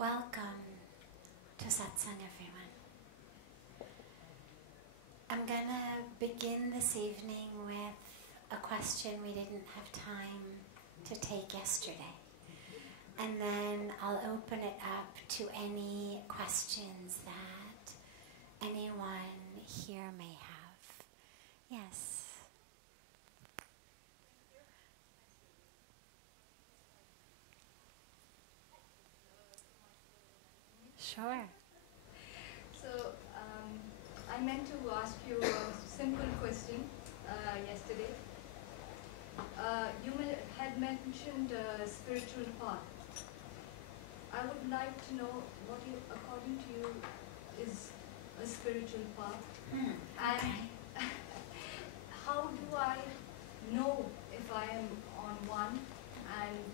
Welcome to Satsang, everyone. I'm gonna begin this evening with a question we didn't have time to take yesterday. And then I'll open it up to any questions that anyone here may have. Yes. Sure. So, I meant to ask you a simple question yesterday. You had mentioned spiritual path. I would like to know what, according to you, is a spiritual path, and how do I know if I am on one, and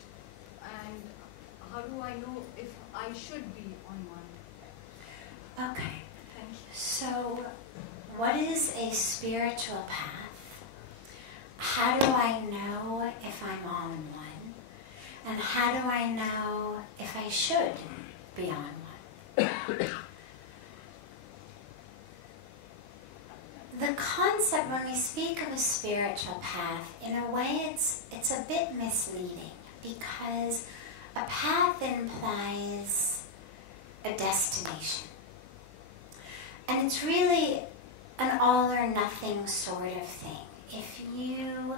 how do I know if I should be on one? Okay. Thank you. So, what is a spiritual path? How do I know if I'm on one? And how do I know if I should be on one? The concept, when we speak of a spiritual path, in a way it's a bit misleading, because a path implies a destination. And it's really an all or nothing sort of thing. If you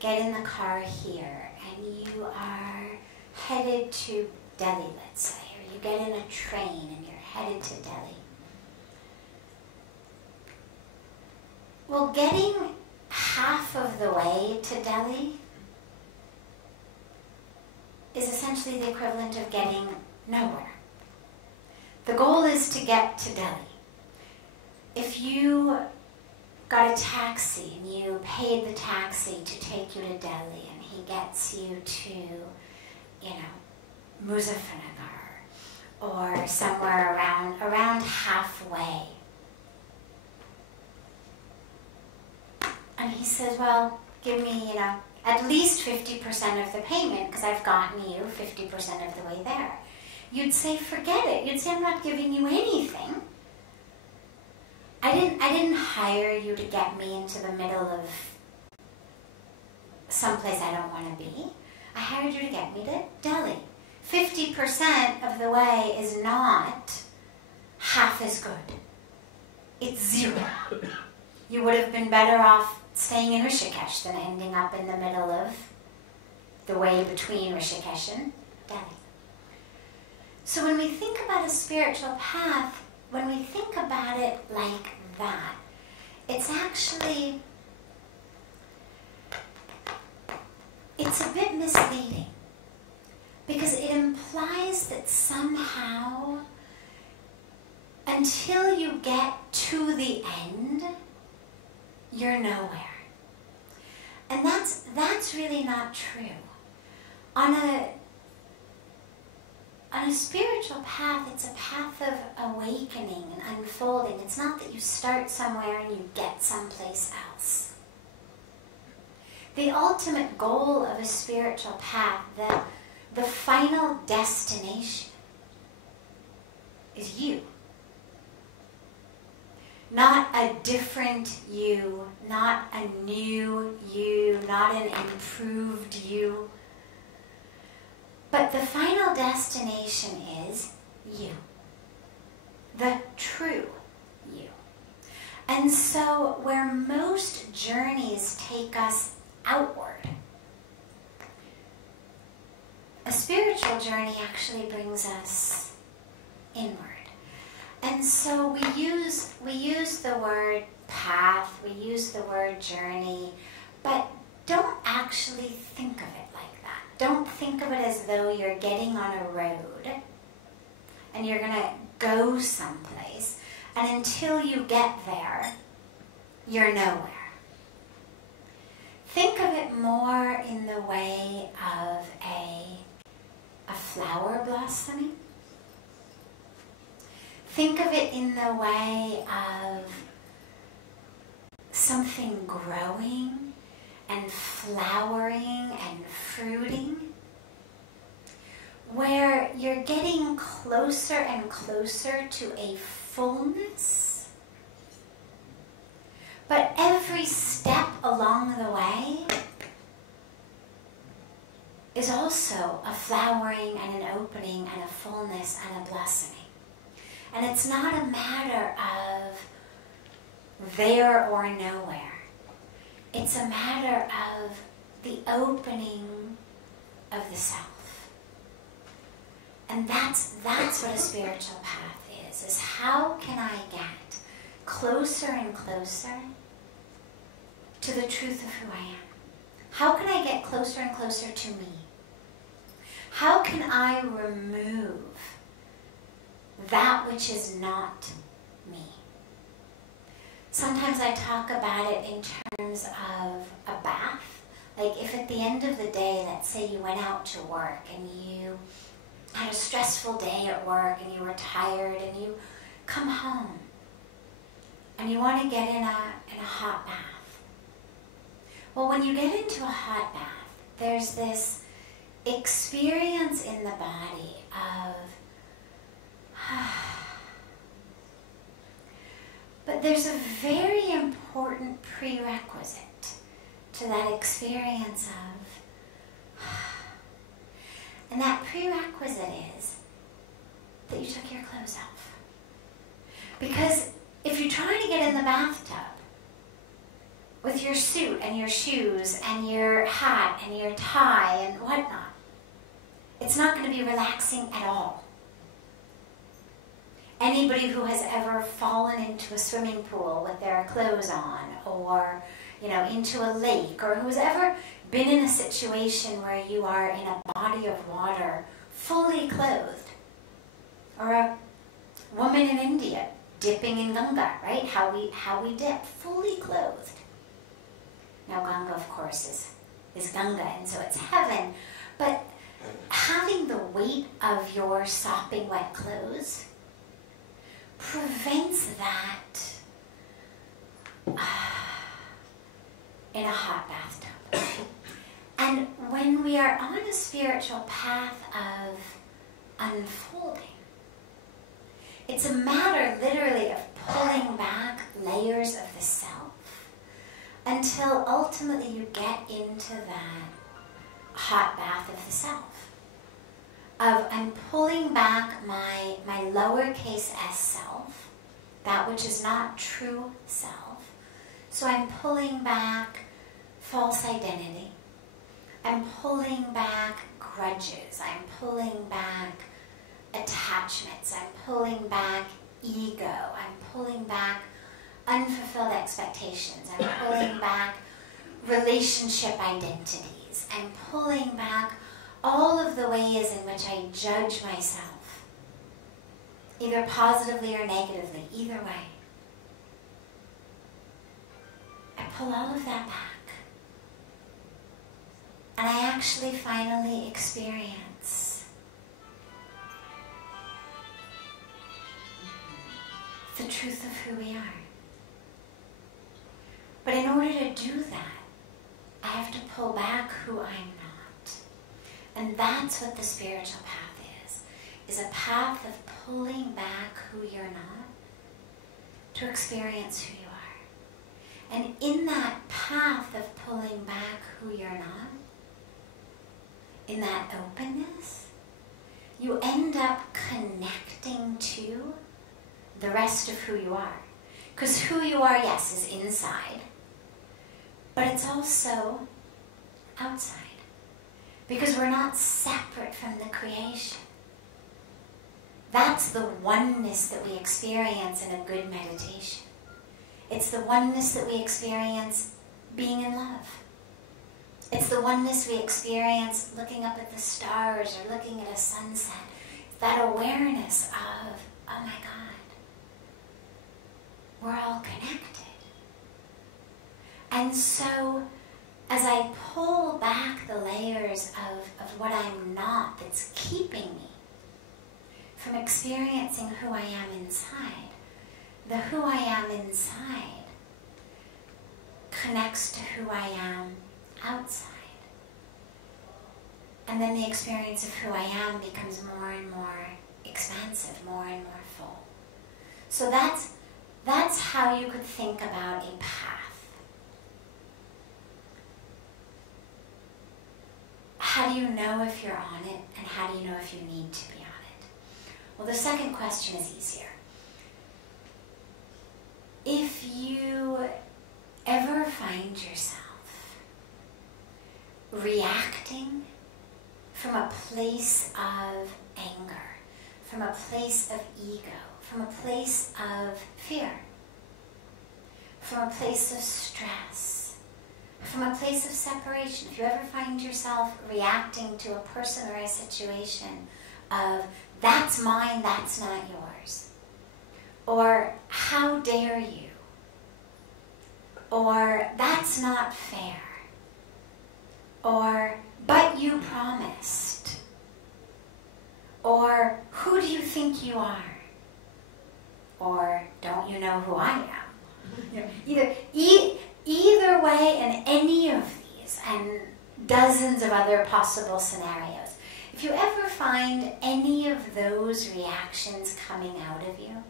get in the car here and you are headed to Delhi, let's say, or you get in a train and you're headed to Delhi, well, getting half of the way to Delhi is essentially the equivalent of getting nowhere. The goal is to get to Delhi. If you got a taxi and you paid the taxi to take you to Delhi and he gets you to, Muzaffarnagar or somewhere around halfway, and he says, well, give me, at least 50% of the payment because I've gotten you 50% of the way there. You'd say, forget it. You'd say, I'm not giving you anything. I didn't hire you to get me into the middle of someplace I don't want to be. I hired you to get me to Delhi. 50% of the way is not half as good. It's zero. You would have been better off staying in Rishikesh than ending up in the middle of the way between Rishikesh and Delhi. So when we think about a spiritual path, when we think about it like that, it's actually, it's a bit misleading because it implies that somehow, until you get to the end, you're nowhere. And that's really not true. On a spiritual path, it's a path of awakening and unfolding. It's not that you start somewhere and you get someplace else. The ultimate goal of a spiritual path, the final destination, is you. Not a different you, not a new you, not an improved you. But the final destination is you. The true you. And so where most journeys take us outward, a spiritual journey actually brings us inward. And so we use the word path, we use the word journey, but don't actually think of it like that. Don't think of it as though you're getting on a road and you're going to go someplace, and until you get there, you're nowhere. Think of it more in the way of a flower blossoming. Think of it in the way of something growing and flowering and fruiting, where you're getting closer and closer to a fullness. But every step along the way is also a flowering and an opening and a fullness and a blossoming. And it's not a matter of there or nowhere. It's a matter of the opening of the self. And that's what a spiritual path is how can I get closer and closer to the truth of who I am? How can I get closer and closer to me? How can I remove that which is not me? Sometimes I talk about it in terms of a bath. Like if at the end of the day, let's say you went out to work and you had a stressful day at work and you were tired and you come home and you want to get in a hot bath. Well, when you get into a hot bath, there's this experience in the body of but there's a very important prerequisite to that experience of and that prerequisite is that you took your clothes off. Because if you're trying to get in the bathtub with your suit and your shoes and your hat and your tie and whatnot, it's not going to be relaxing at all. Anybody who has ever fallen into a swimming pool with their clothes on, or into a lake, or who's ever been in a situation where you are in a body of water fully clothed, or a woman in India dipping in Ganga, right? How we dip, fully clothed. Now Ganga, of course, is Ganga, and so it's heaven, but having the weight of your sopping wet clothes prevents that in a hot bathtub. And when we are on a spiritual path of unfolding, it's a matter literally of pulling back layers of the self until ultimately you get into that hot bath of the self. I'm pulling back my lowercase s self, that which is not true self. So I'm pulling back false identity. I'm pulling back grudges. I'm pulling back attachments. I'm pulling back ego. I'm pulling back unfulfilled expectations. I'm pulling back relationship identities. I'm pulling back all of the ways in which I judge myself, either positively or negatively, either way. I pull all of that back. And I actually finally experience the truth of who we are. But in order to do that, I have to pull back who I'm not. And that's what the spiritual path is a path of pulling back who you're not to experience who you are. And in that path of pulling back who you're not, in that openness, you end up connecting to the rest of who you are. Because who you are, yes, is inside, but it's also outside. Because we're not separate from the creation. That's the oneness that we experience in a good meditation. It's the oneness that we experience being in love. It's the oneness we experience looking up at the stars or looking at a sunset. It's that awareness of, oh my God, we're all connected. And so, as I pull back the layers of what I'm not that's keeping me from experiencing who I am inside, the who I am inside connects to who I am outside. And then the experience of who I am becomes more and more expansive, more and more full. So that's how you could think about a path. How do you know if you're on it, and how do you know if you need to be on it? Well, the second question is easier. If you ever find yourself reacting from a place of anger, from a place of ego, from a place of fear, from a place of stress, from a place of separation. If you ever find yourself reacting to a person or a situation of, that's mine, that's not yours, or how dare you, or that's not fair, or but you promised, or who do you think you are, or don't you know who I am? Either way, in any of these and dozens of other possible scenarios, if you ever find any of those reactions coming out of you,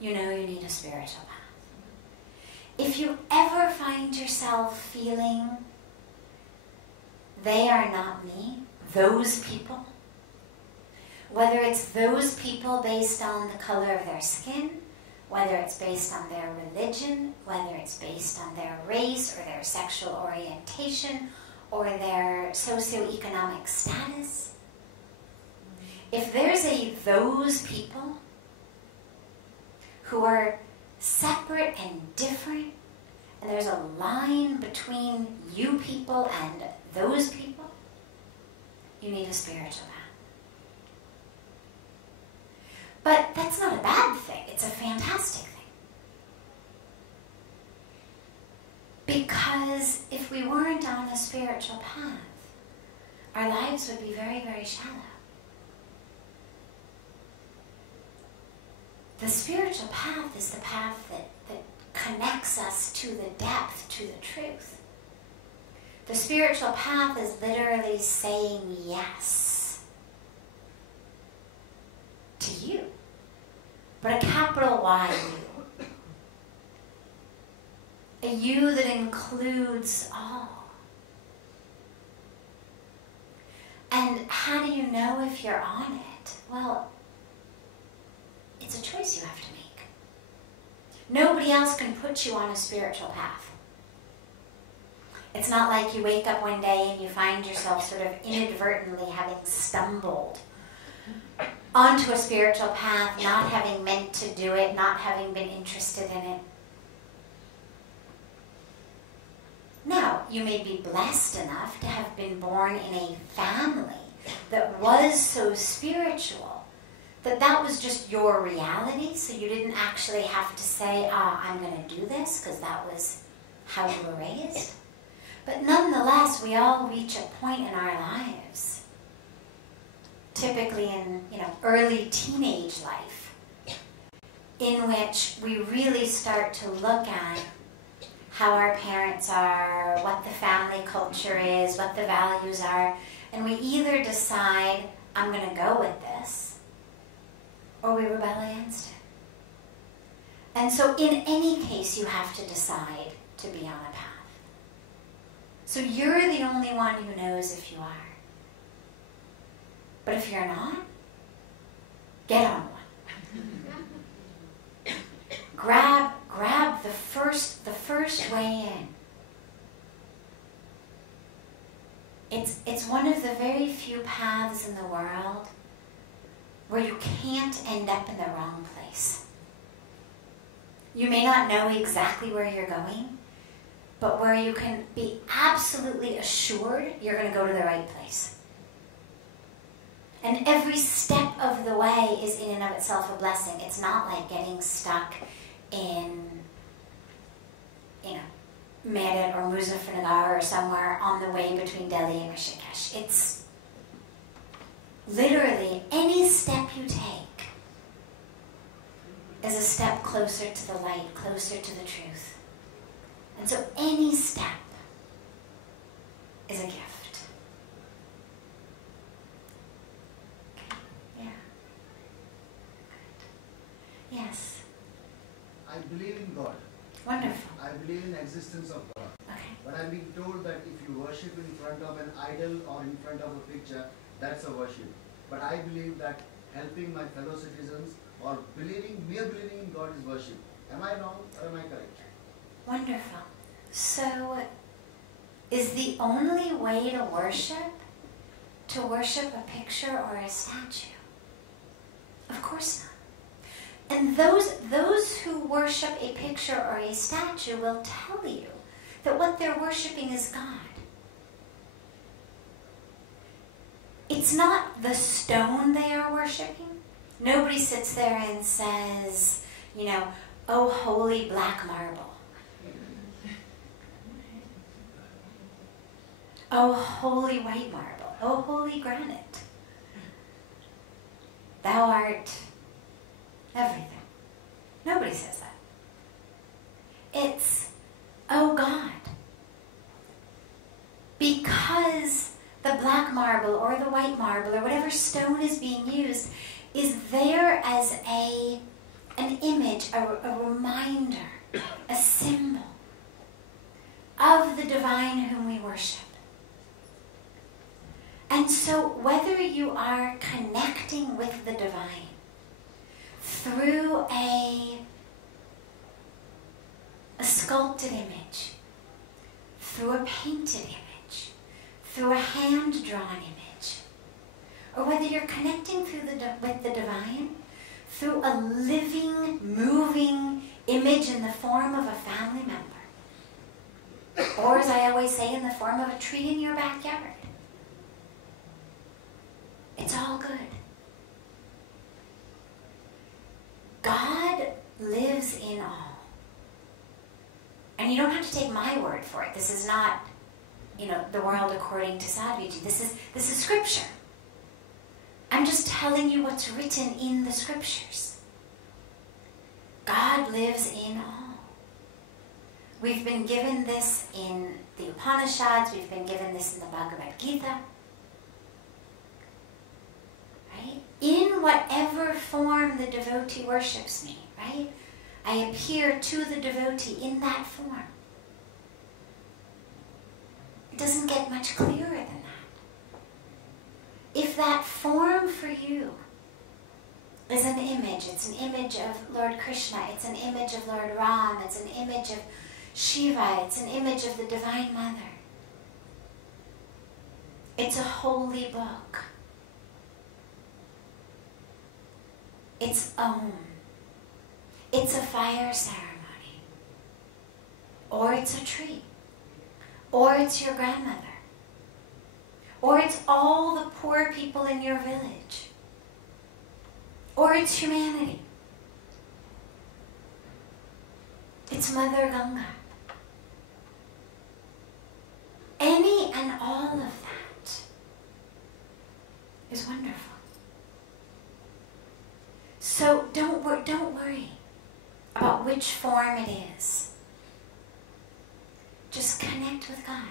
you know you need a spiritual path. If you ever find yourself feeling, they are not me, those people, whether it's those people based on the color of their skin, whether it's based on their religion, whether it's based on their race or their sexual orientation or their socioeconomic status, if there's those people who are separate and different, and there's a line between you people and those people, you need a spiritual path. But that's not a bad thing. It's a fantastic thing. Because if we weren't on a spiritual path, our lives would be very, very shallow. The spiritual path is the path that connects us to the depth, to the truth. The spiritual path is literally saying yes to you, but a capital Y you. A you that includes all. And how do you know if you're on it? Well, it's a choice you have to make. Nobody else can put you on a spiritual path. It's not like you wake up one day and you find yourself sort of inadvertently having stumbled onto a spiritual path, not having meant to do it, not having been interested in it. Now, you may be blessed enough to have been born in a family that was so spiritual that was just your reality, so you didn't actually have to say, I'm going to do this, because that was how you were raised. But nonetheless, we all reach a point in our lives, typically in early teenage life, in which we really start to look at how our parents are, what the family culture is, what the values are, and we either decide, I'm going to go with this, or we rebel against it. And so in any case, you have to decide to be on a path. So you're the only one who knows if you are. But if you're not, get on one. Grab the first way in. It's one of the very few paths in the world where you can't end up in the wrong place. You may not know exactly where you're going, but where you can be absolutely assured you're going to go to the right place. And every step of the way is in and of itself a blessing. It's not like getting stuck in, Meerut or Muzaffarnagar or somewhere on the way between Delhi and Rishikesh. It's literally any step you take is a step closer to the light, closer to the truth. And so any step is a gift. Okay. Yeah. Good. Yes. I believe in God. Wonderful. I believe in the existence of God. Okay. But I'm being told that if you worship in front of an idol or in front of a picture, that's a worship. But I believe that helping my fellow citizens or mere believing in God is worship. Am I wrong or am I correct? Wonderful. So, is the only way to worship a picture or a statue? Of course not. And those who worship a picture or a statue will tell you that what they're worshiping is God. It's not the stone they are worshiping. Nobody sits there and says, you know, oh, holy black marble. Oh, holy white marble. Oh, holy granite. Thou art everything. Nobody says that. It's, oh God. Because the black marble or the white marble or whatever stone is being used is there as an image, a reminder, a symbol of the divine whom we worship. And so whether you are connecting with the divine through a sculpted image, through a painted image, through a hand-drawn image, or whether you're connecting with the divine through a living, moving image in the form of a family member, or as I always say, in the form of a tree in your backyard. It's all good. God lives in all. And you don't have to take my word for it. This is not, you know, the world according to Sadhvi. This is scripture. I'm just telling you what's written in the scriptures. God lives in all. We've been given this in the Upanishads. We've been given this in the Bhagavad Gita. Right? In whatever form the devotee worships me, right? I appear to the devotee in that form. It doesn't get much clearer than that. If that form for you is an image, it's an image of Lord Krishna, it's an image of Lord Ram, it's an image of Shiva, it's an image of the Divine Mother. It's a holy book. It's Om. It's a fire ceremony. Or it's a tree. Or it's your grandmother. Or it's all the poor people in your village. Or it's humanity. It's Mother Ganga. Any and all of that is wonderful. So don't worry about which form it is. Just connect with God.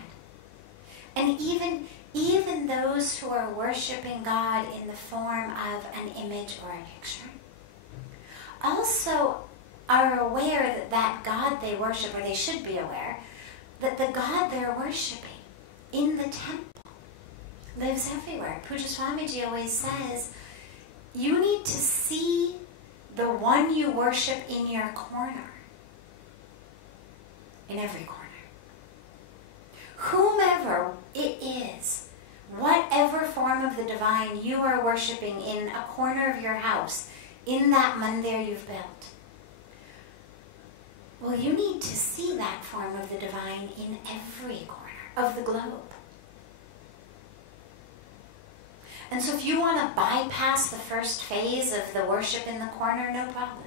And even those who are worshiping God in the form of an image or a picture also are aware that God they worship, or they should be aware, that the God they're worshiping in the temple lives everywhere. Puja Swamiji always says, you need to see the one you worship in your corner, in every corner. Whomever it is, whatever form of the divine you are worshiping in a corner of your house, in that mandir you've built, well, you need to see that form of the divine in every corner of the globe. And so if you want to bypass the first phase of the worship in the corner, no problem.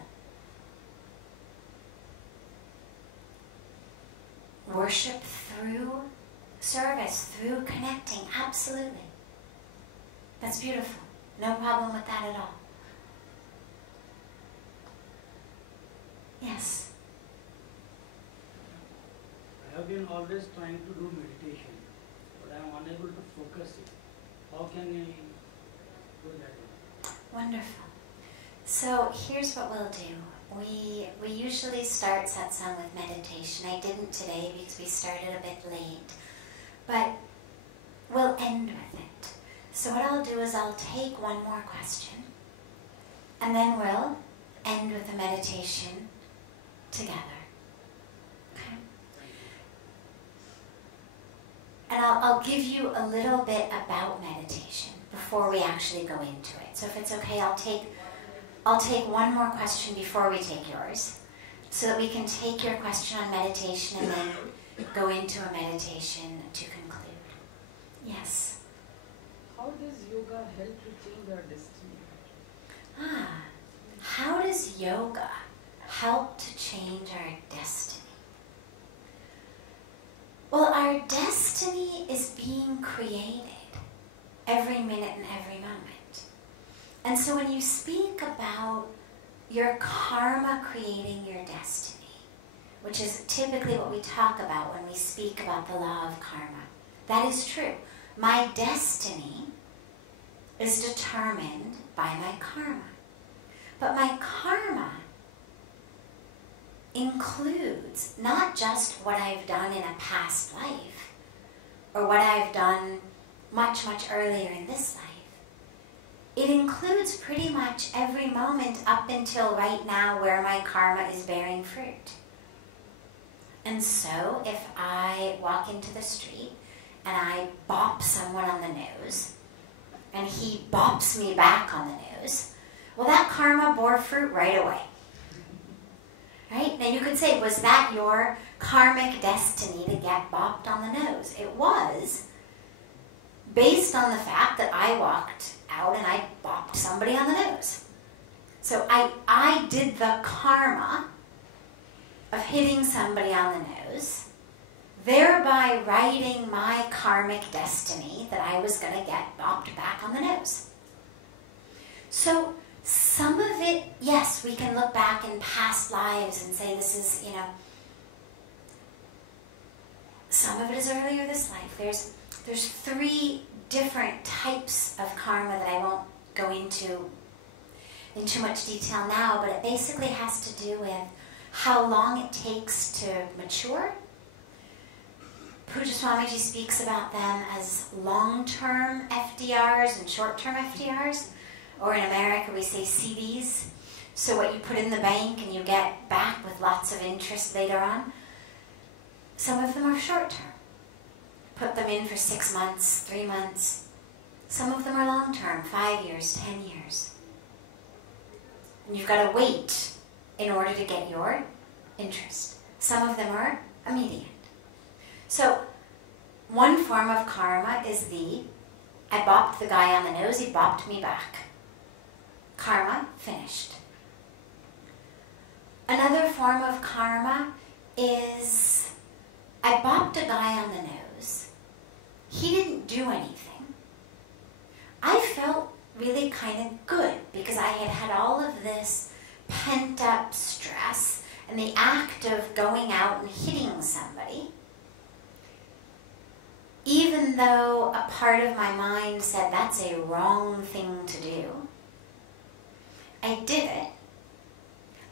Worship through service, through connecting, absolutely. That's beautiful. No problem with that at all. Yes? I have been always trying to do meditation, but I am unable to focus it. How can I do that? Wonderful. So here's what we'll do. We usually start satsang with meditation. I didn't today because we started a bit late. But we'll end with it. So what I'll do is I'll take one more question, and then we'll end with the meditation together. Okay? And I'll give you a little bit about meditation before we actually go into it. So if it's okay, I'll take I'll take one more question before we take yours, so that we can take your question on meditation and then go into a meditation to conclude. Yes? How does yoga help to change our destiny? How does yoga help to change our destiny? Well, our destiny is being created every minute and every moment. And so when you speak about your karma creating your destiny, which is typically what we talk about when we speak about the law of karma, that is true. My destiny is determined by my karma. But my karma includes not just what I've done in a past life or what I've done much, much earlier in this life. It includes pretty much every moment up until right now where my karma is bearing fruit. And so if I walk into the street and I bop someone on the nose and he bops me back on the nose, well, that karma bore fruit right away. Right? Now you could say, was that your karmic destiny to get bopped on the nose? It was, based on the fact that I walked out and I bopped somebody on the nose. So I did the karma of hitting somebody on the nose, thereby writing my karmic destiny that I was going to get bopped back on the nose. So some of it, yes, we can look back in past lives and say this is, some of it is earlier this life. There's 3 different types of karma that I won't go into in too much detail now, but it basically has to do with how long it takes to mature. Puja Swamiji speaks about them as long-term FDRs and short-term FDRs, or in America we say CDs. So what you put in the bank and you get back with lots of interest later on. Some of them are short-term. Put them in for 6 months, 3 months. Some of them are long-term, 5 years, 10 years. And you've got to wait in order to get your interest. Some of them are immediate. So one form of karma is I bopped the guy on the nose, he bopped me back. Karma, finished. Another form of karma is I bopped a guy on the nose. He didn't do anything. I felt really kind of good because I had had all of this pent-up stress and the act of going out and hitting somebody. Even though a part of my mind said that's a wrong thing to do, I did it.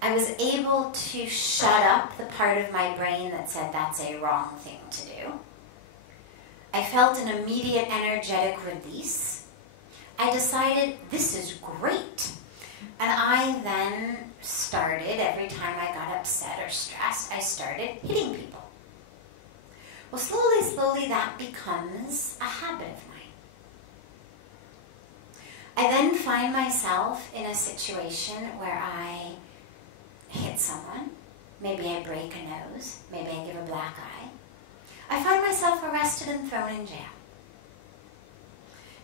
I was able to shut up the part of my brain that said that's a wrong thing to do. I felt an immediate energetic release. I decided this is great. And I then started, every time I got upset or stressed, I started hitting people. Well, slowly, that becomes a habit of mine. I then find myself in a situation where I hit someone. Maybe I break a nose. Maybe I give a black eye. I find myself arrested and thrown in jail.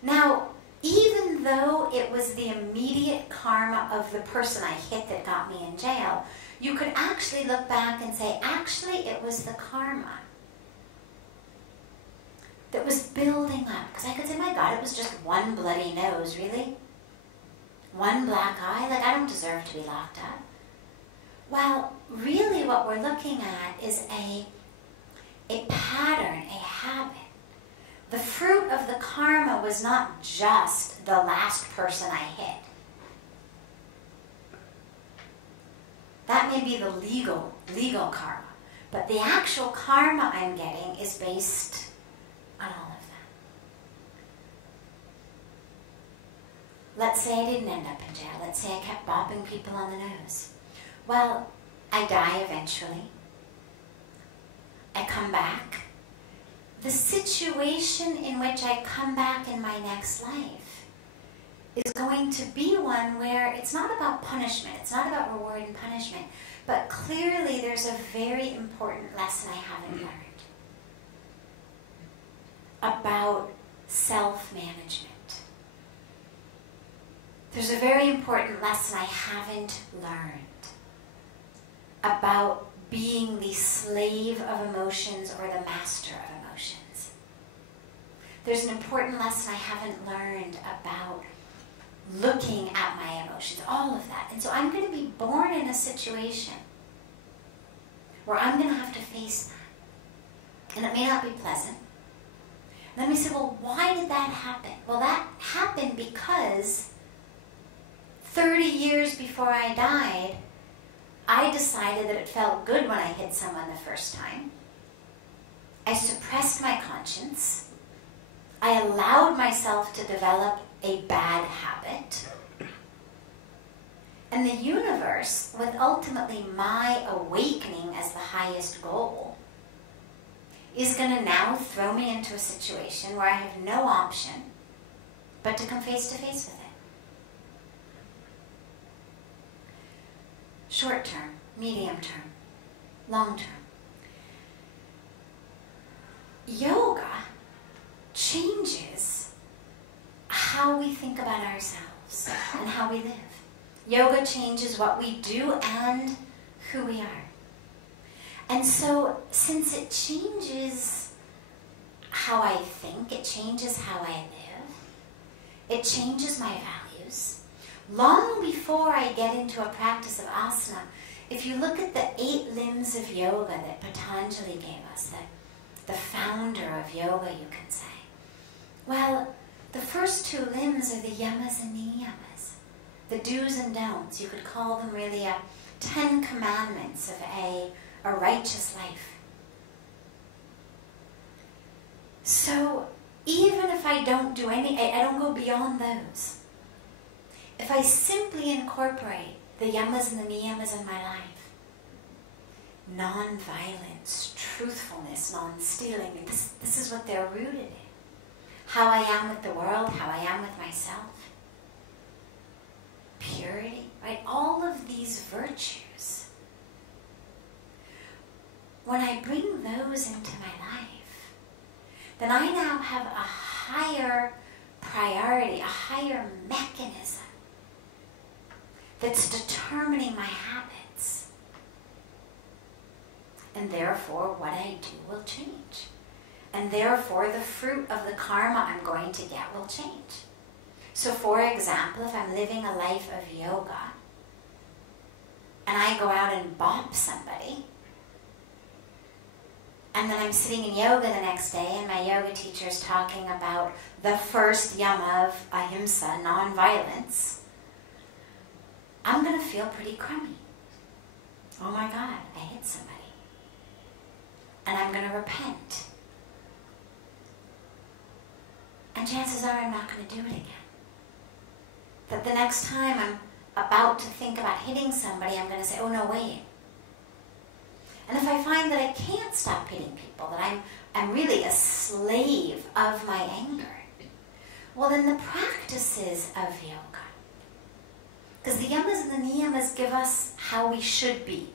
Now, even though it was the immediate karma of the person I hit that got me in jail, you could actually look back and say, actually, it was the karma that was building up. Because I could say, my God, it was just one bloody nose, really? One black eye? Like, I don't deserve to be locked up. Well, really what we're looking at is a pattern, a habit. The fruit of the karma was not just the last person I hit. That may be the legal karma. But the actual karma I'm getting is based on all of that. Let's say I didn't end up in jail. Let's say I kept bopping people on the nose. Well, I die eventually. I come back. The situation in which I come back in my next life is going to be one where it's not about punishment, it's not about reward and punishment, but clearly there's a very important lesson I haven't learned about self-management. There's a very important lesson I haven't learned about being the slave of emotions or the master of emotions. There's an important lesson I haven't learned about looking at my emotions, all of that. And so I'm going to be born in a situation where I'm going to have to face that. And it may not be pleasant. And then we say, well, why did that happen? Well, that happened because 30 years before I died, I decided that it felt good when I hit someone the first time. I suppressed my conscience. I allowed myself to develop a bad habit. And the universe, with ultimately my awakening as the highest goal, is going to now throw me into a situation where I have no option but to come face to face with it. Short term, medium term, long term. Yoga changes how we think about ourselves and how we live. Yoga changes what we do and who we are. And so, since it changes how I think, it changes how I live, it changes my values. Long before I get into a practice of asana, if you look at the 8 limbs of yoga that Patanjali gave us, the founder of yoga, you can say, well, the first 2 limbs are the yamas and niyamas, the do's and don'ts. You could call them really a 10 commandments of a righteous life. So even if I don't do I don't go beyond those. If I simply incorporate the yamas and the niyamas in my life, non-violence, truthfulness, non-stealing, this is what they're rooted in. How I am with the world, how I am with myself. Purity, right? All of these virtues. When I bring those into my life, then I now have a higher priority, a higher mechanism that's determining my habits. And therefore, what I do will change. And therefore, the fruit of the karma I'm going to get will change. So for example, if I'm living a life of yoga, and I go out and bop somebody, and then I'm sitting in yoga the next day, and my yoga teacher's talking about the first yama of ahimsa, non-violence, I'm going to feel pretty crummy. Oh my God, I hit somebody. And I'm going to repent. And chances are I'm not going to do it again. That the next time I'm about to think about hitting somebody, I'm going to say, oh no, wait. And if I find that I can't stop hitting people, that I'm really a slave of my anger, well then the practices of yoga, because the yamas and the niyamas give us how we should be.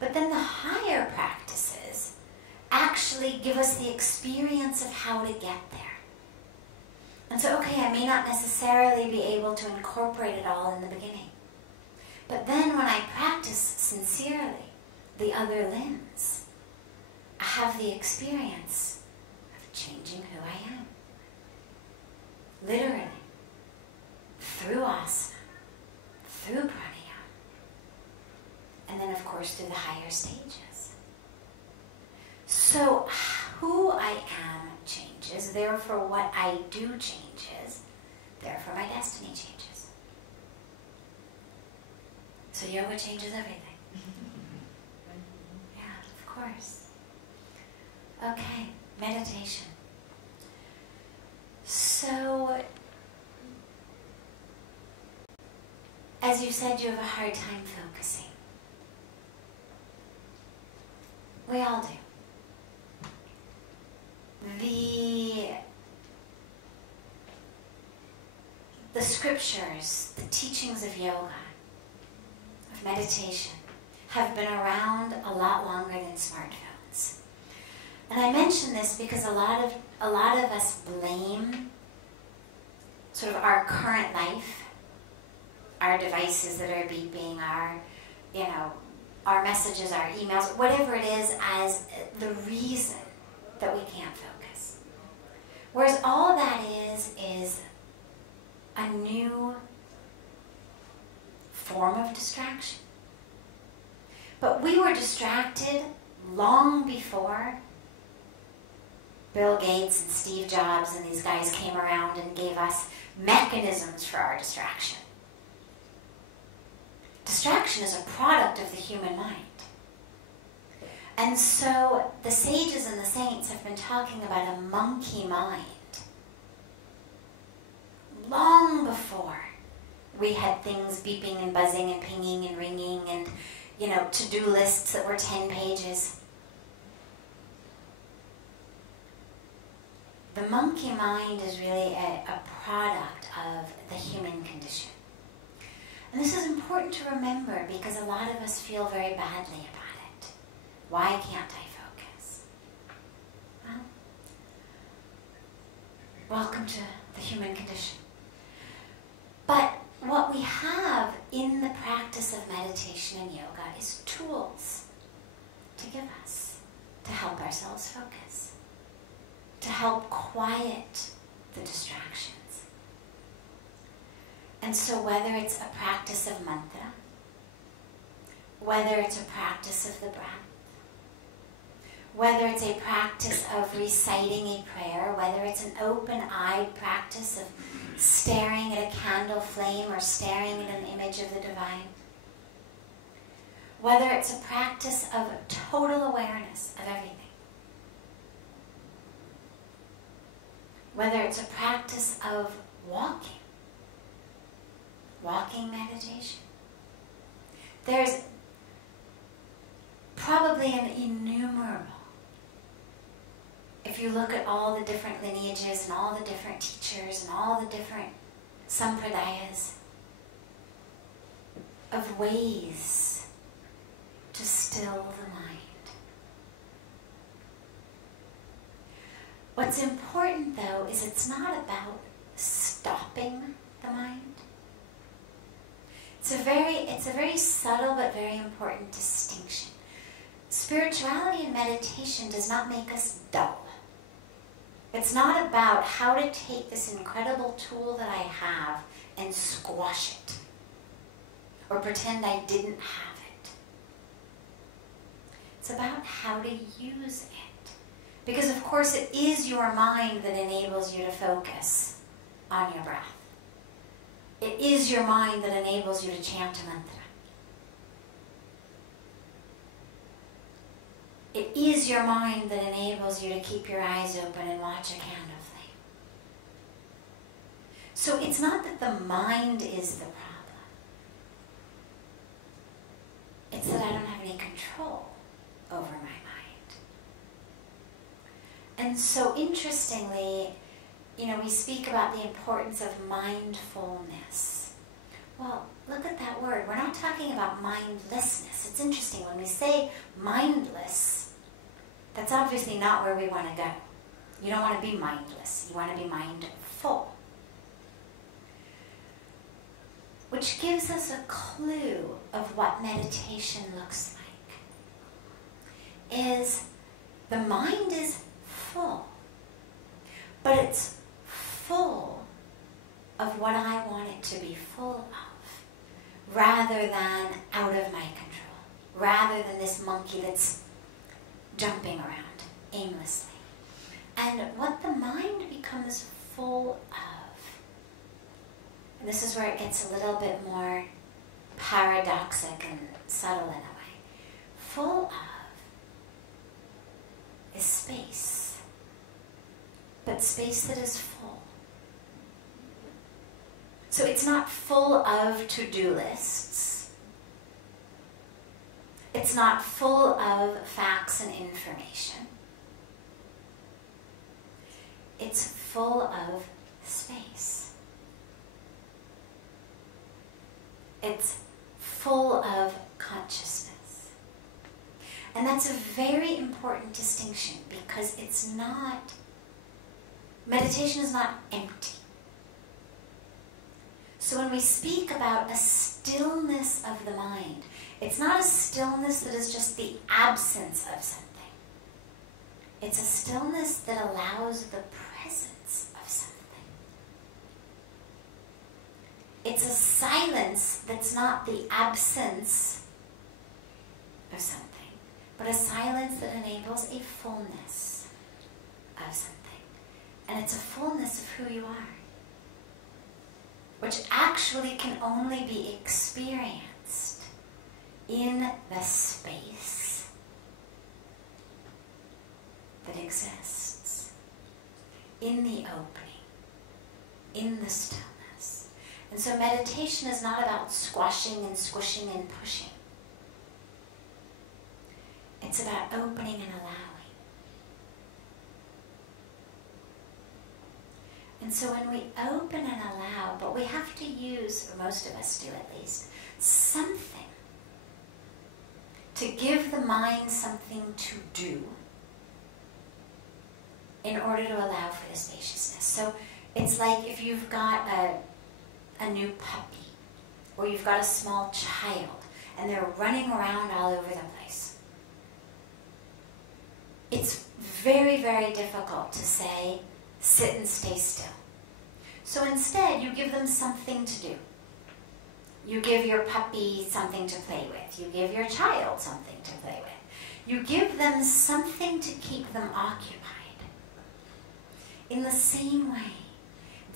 But then the higher practices actually give us the experience of how to get there. And so, okay, I may not necessarily be able to incorporate it all in the beginning. But then when I practice sincerely the other limbs, I have the experience of changing who I am. Literally. Through asana, through pranayama, and then of course through the higher stages. So who I am changes, therefore what I do changes, therefore my destiny changes. So yoga changes everything. Yeah, of course. Okay, meditation. So, as you said, you have a hard time focusing. We all do. the scriptures, the teachings of yoga, of meditation, have been around a lot longer than smartphones. And I mention this because a lot of us blame sort of our current life, our devices that are beeping, our messages, our emails, whatever it is, as the reason that we can't focus. Whereas all that is a new form of distraction. But we were distracted long before Bill Gates and Steve Jobs and these guys came around and gave us mechanisms for our distraction. Distraction is a product of the human mind. And so the sages and the saints have been talking about a monkey mind long before we had things beeping and buzzing and pinging and ringing and, to-do lists that were 10 pages. The monkey mind is really a product of the human condition. And this is important to remember because a lot of us feel very badly about it. Why can't I focus? Well, welcome to the human condition. But what we have in the practice of meditation and yoga is tools to give us, to help ourselves focus, to help quiet the distractions. And so whether it's a practice of mantra, whether it's a practice of the breath, whether it's a practice of reciting a prayer, whether it's an open-eyed practice of staring at a candle flame or staring at an image of the divine, whether it's a practice of total awareness of everything, whether it's a practice of walking meditation. There's probably an innumerable, if you look at all the different lineages and all the different teachers and all the different sampradayas, of ways to still the mind. What's important, though, is it's not about stopping the mind. It's a very subtle but very important distinction. Spirituality and meditation does not make us dull. It's not about how to take this incredible tool that I have and squash it or pretend I didn't have it. It's about how to use it. Because of course it is your mind that enables you to focus on your breath. It is your mind that enables you to chant a mantra. It is your mind that enables you to keep your eyes open and watch a candle flame. So it's not that the mind is the problem. It's that I don't have any control over my mind. And so interestingly, we speak about the importance of mindfulness. Well, look at that word. We're not talking about mindlessness. It's interesting. When we say mindless, that's obviously not where we want to go. You don't want to be mindless. You want to be mindful. Which gives us a clue of what meditation looks like. Is the mind is full, but it's full of what I want it to be full of, rather than out of my control, rather than this monkey that's jumping around aimlessly. And what the mind becomes full of, and this is where it gets a little bit more paradoxic and subtle in a way, full of is space, but space that is full. So it's not full of to-do lists. It's not full of facts and information. It's full of space. It's full of consciousness. And that's a very important distinction because it's not, meditation is not empty. So when we speak about a stillness of the mind, it's not a stillness that is just the absence of something. It's a stillness that allows the presence of something. It's a silence that's not the absence of something, but a silence that enables a fullness of something. And it's a fullness of who you are, which actually can only be experienced in the space that exists, in the opening, in the stillness. And so meditation is not about squashing and squishing and pushing. It's about opening and allowing. And so when we open and allow, but we have to use, or most of us do at least, something to give the mind something to do in order to allow for the spaciousness. So it's like if you've got a new puppy, or you've got a small child, and they're running around all over the place. It's very, very difficult to say, sit and stay still. So instead, you give them something to do. You give your puppy something to play with. You give your child something to play with. You give them something to keep them occupied. In the same way,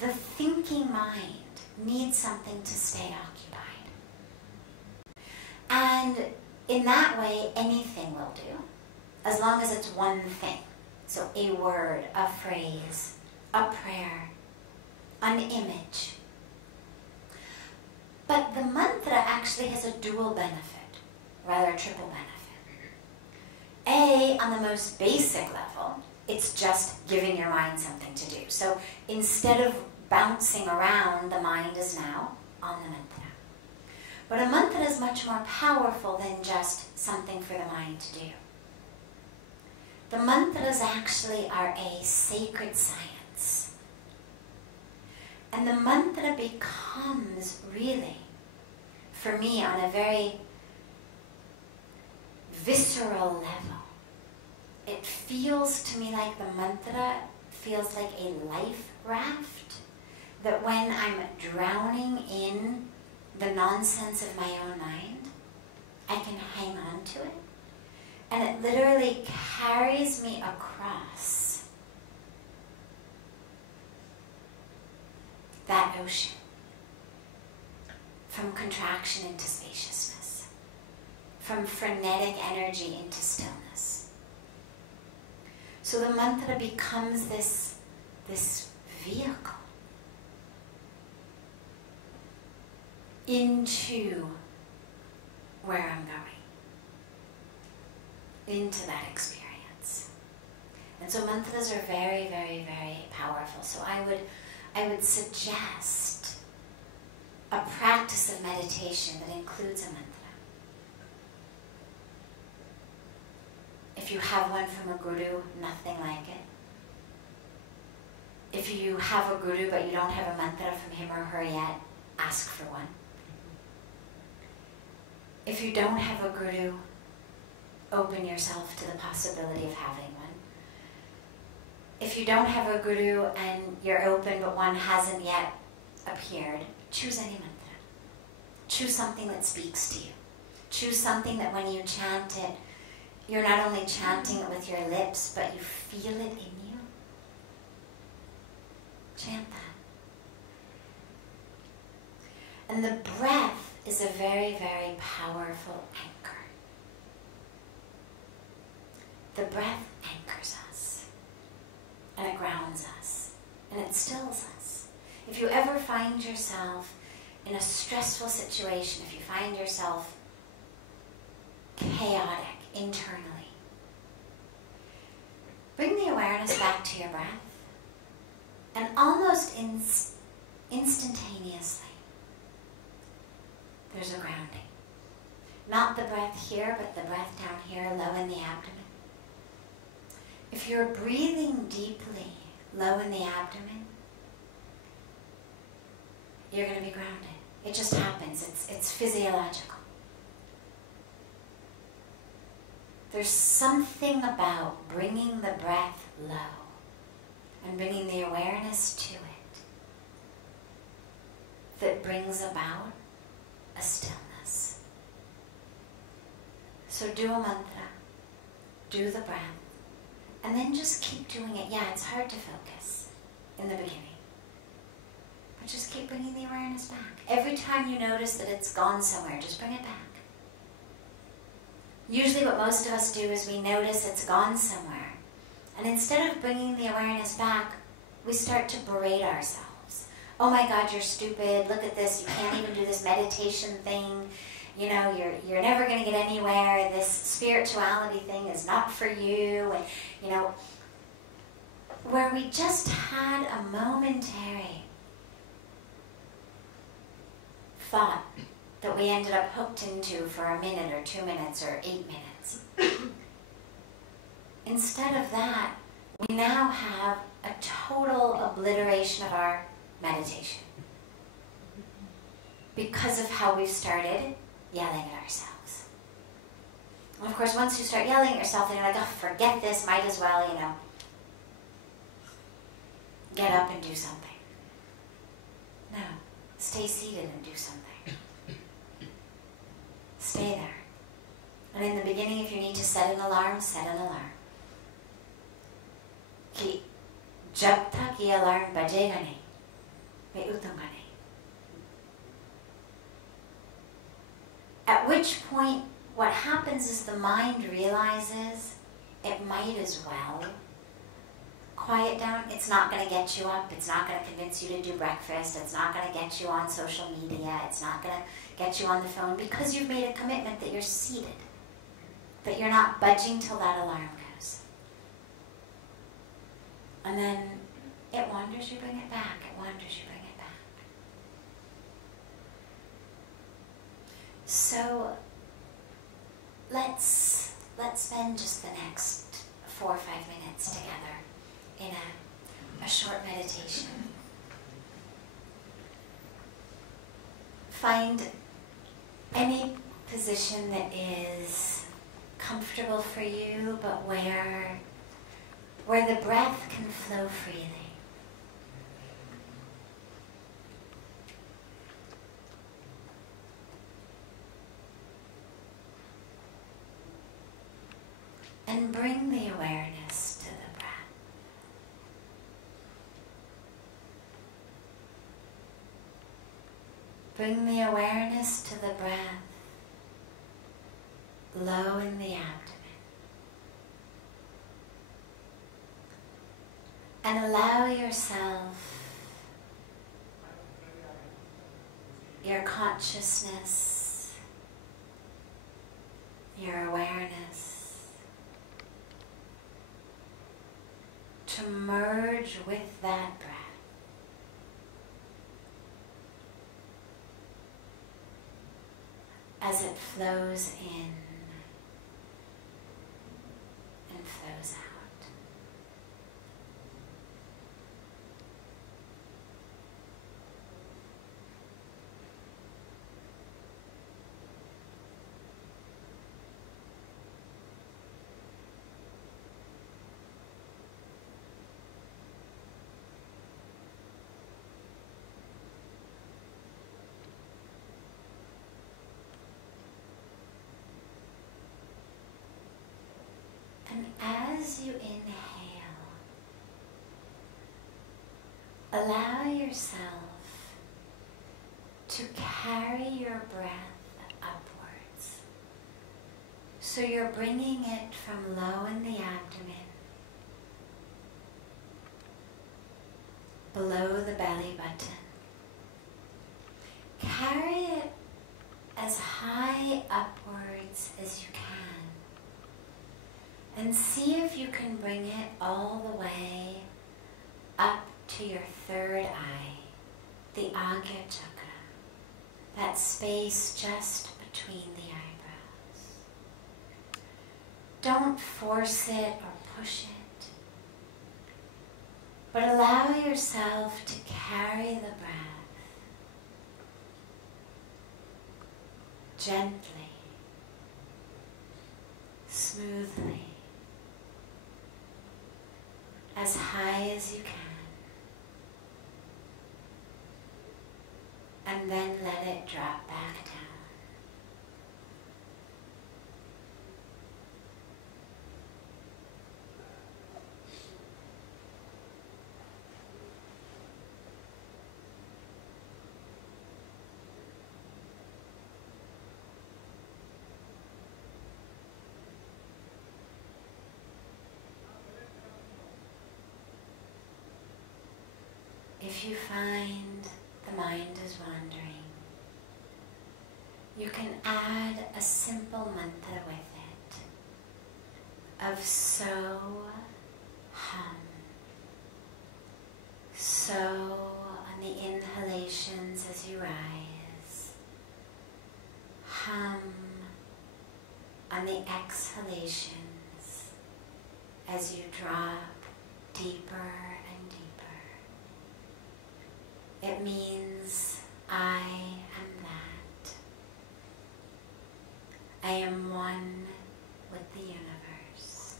the thinking mind needs something to stay occupied. And in that way, anything will do, as long as it's one thing. So a word, a phrase, a prayer, an image. But the mantra actually has a dual benefit, rather a triple benefit. On the most basic level, it's just giving your mind something to do. So instead of bouncing around, the mind is now on the mantra. But a mantra is much more powerful than just something for the mind to do. The mantras actually are a sacred science. And the mantra becomes really, for me, on a very visceral level, it feels to me like the mantra feels like a life raft, that when I'm drowning in the nonsense of my own mind, I can hang on to it. And it literally carries me across that ocean, from contraction into spaciousness, from frenetic energy into stillness. So the mantra becomes this vehicle into where I'm going, into that experience. And so mantras are very, very, very powerful. So I would suggest a practice of meditation that includes a mantra. If you have one from a guru, nothing like it. If you have a guru but you don't have a mantra from him or her yet, ask for one. If you don't have a guru, open yourself to the possibility of having one. If you don't have a guru and you're open but one hasn't yet appeared, choose any mantra. Choose something that speaks to you. Choose something that when you chant it, you're not only chanting it with your lips, but you feel it in you. Chant that. And the breath is a very, very powerful anchor. The breath anchors us, and it grounds us, and it stills us. If you ever find yourself in a stressful situation, if you find yourself chaotic internally, bring the awareness back to your breath, and almost instantaneously, there's a grounding. Not the breath here, but the breath down here, low in the abdomen. If you're breathing deeply, low in the abdomen, you're going to be grounded. It just happens. It's physiological. There's something about bringing the breath low and bringing the awareness to it that brings about a stillness. So do a mantra, do the breath, and then just keep doing it. Yeah, it's hard to focus in the beginning, but just keep bringing the awareness back. Every time you notice that it's gone somewhere, just bring it back. Usually what most of us do is we notice it's gone somewhere, and instead of bringing the awareness back, we start to berate ourselves. Oh my God, you're stupid. Look at this. You can't even do this meditation thing. You know, you're never going to get anywhere. This spirituality thing is not for you. And, you know, where we just had a momentary thought that we ended up hooked into for a minute or 2 minutes or 8 minutes. Instead of that, we now have a total obliteration of our meditation because of how we've started yelling at ourselves. And of course, once you start yelling at yourself, then you're like, oh, forget this, might as well, you know, get up and do something. No, stay seated and do something. Stay there. And in the beginning, if you need to set an alarm, set an alarm. Ki jab tak ye alarm bajega nahi, main utunga nahi. At which point, what happens is the mind realizes it might as well quiet down. It's not going to get you up. It's not going to convince you to do breakfast. It's not going to get you on social media. It's not going to get you on the phone because you've made a commitment that you're seated, that you're not budging till that alarm goes. And then it wanders, you bring it back. It wanders, you bring it back. So let's spend just the next 4 or 5 minutes together in a short meditation. Find any position that is comfortable for you, but where the breath can flow freely. And bring the awareness to the breath. Bring the awareness to the breath, low in the abdomen. And allow yourself, your consciousness, your awareness, to merge with that breath. As it flows in and flows out. And as you inhale, allow yourself to carry your breath upwards. So you're bringing it from low in the abdomen, below the belly button. Carry it as high upwards as you can. And see if you can bring it all the way up to your third eye, the Agya Chakra. that space just between the eyebrows. Don't force it or push it, but allow yourself to carry the breath gently, smoothly, as high as you can. And then let it drop back down. If you find the mind is wandering, you can add a simple mantra with it of Soham. So on the inhalations as you rise, hum on the exhalations as you drop deeper and deeper. It means I am that. I am one with the universe.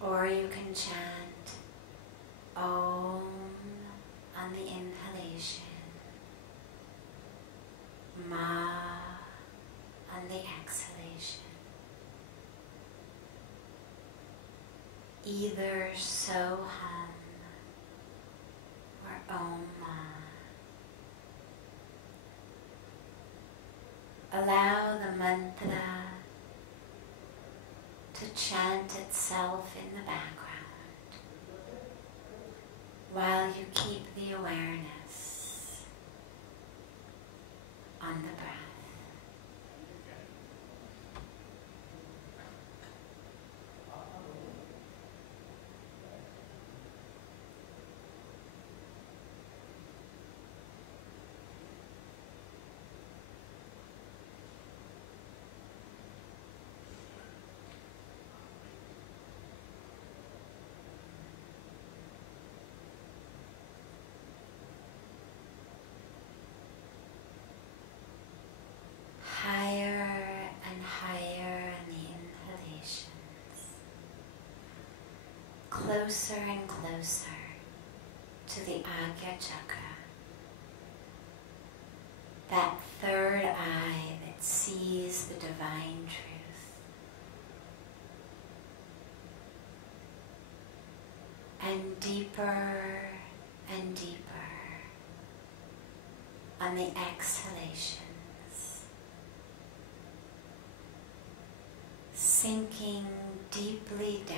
Or you can chant Om on the inhalation, Ma on the exhalation. Either Soham or Om. Allow the mantra to chant itself in the background while you keep the awareness on the breath. Higher and higher in the inhalations, closer and closer to the Agya Chakra, that third eye that sees the divine truth. And deeper and deeper on the exhalation. Sinking deeply down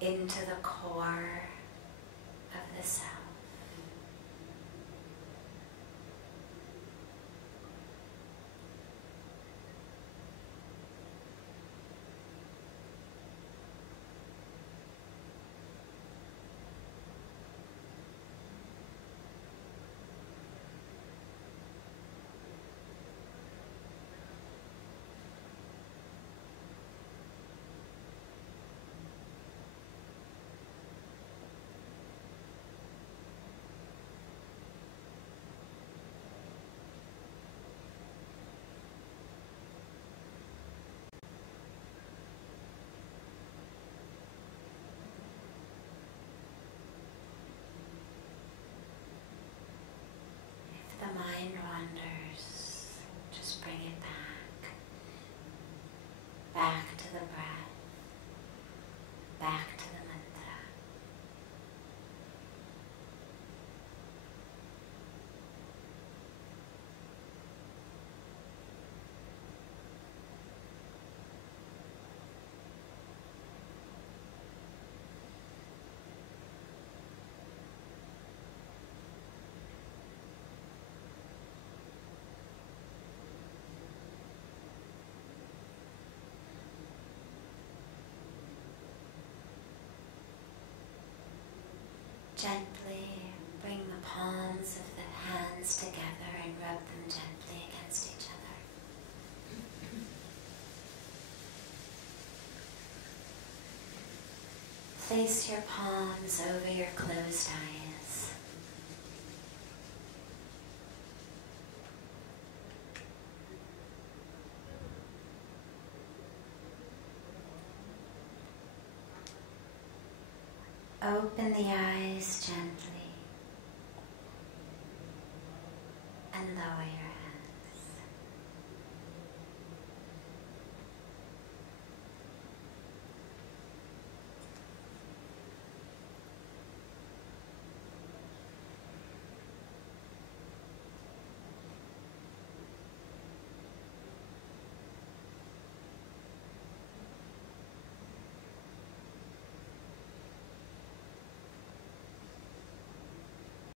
into the core of the self. The mind wanders, just bring it back to the breath, back to the mantra. Gently bring the palms of the hands together and rub them gently against each other. Place your palms over your closed eyes. Open the eyes gently and lower your